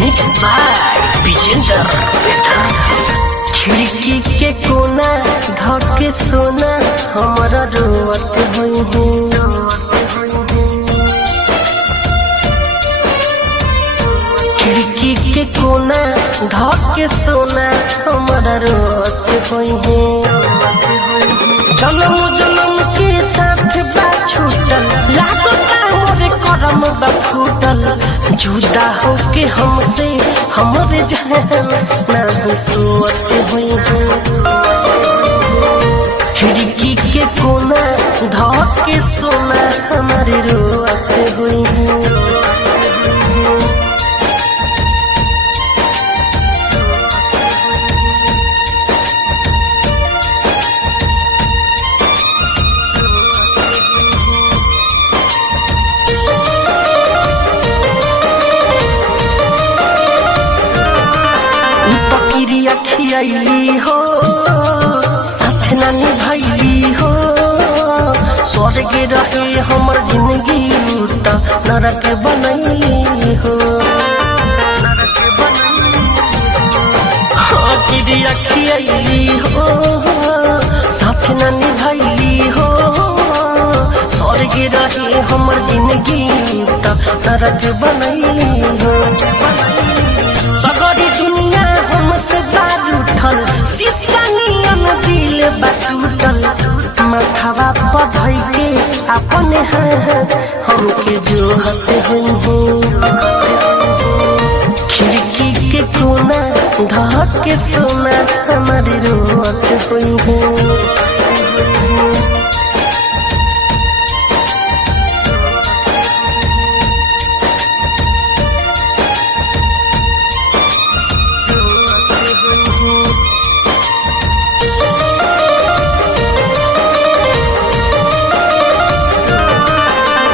Mix by Vijender. खिड़की के कोना धके सोना हमारा रोवत हुई है। खिड़की के कोना धके सोना हमारा रोवत हुई है। जन्म जन्म के साथ बा छूटल लागो मोरे करम बा फूटल। जुदा होके हमसे हमरे जान ना सोवत हुई है। खिड़की के कोना धके सोना हमारे रोवत हुई है। खियाली हो साथ ना निभाइली हो। स्वर्ग रहे हमर जिंदगी त नरक बनैली हो। क्रिया खियाली हो साथ ना निभाइली हो। स्वर्ग रहे हमर जिंदगी त नरक बनैली हो। सगरी दुनिया हमसे उठल शीशा नियन दिल बटूटल। मथवा बधई के अपने हाथ हमके जोहत हुई है। खिड़की के कोना धके सोना हमारी रोवत हुई है।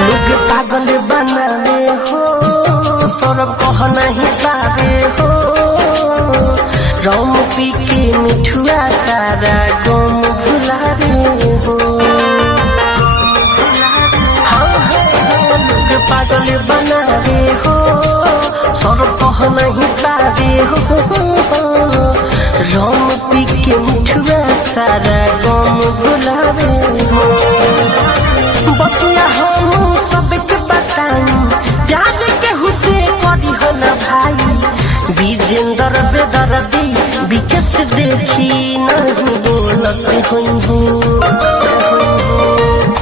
लोग पागल बनावे हो सौरभ कह नहीं पावे हो। रम पी के मिठुआ तारा गम भुलावे हो। लोग पागल बनावे हो सौरभ कह नहीं पावे हो। रम पी के मिठुआ तारा गम भुलावे हो। बतिया हम सबके बताई प्यार के हुसे करी हो न भाई। विजेंदर बेदर्दी विकेश देखी नहीं बोलत हुई हूँ।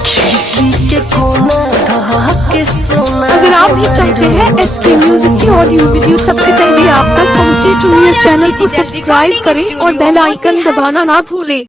खिड़की के कोना धके सोना। अगर आप भी चाहते हैं SK म्यूजिक की ऑडियो वीडियो सबसे पहले आप तक पहुंचे तो मेरे चैनल को सब्सक्राइब करें और बेल आइकन दबाना ना भूलें।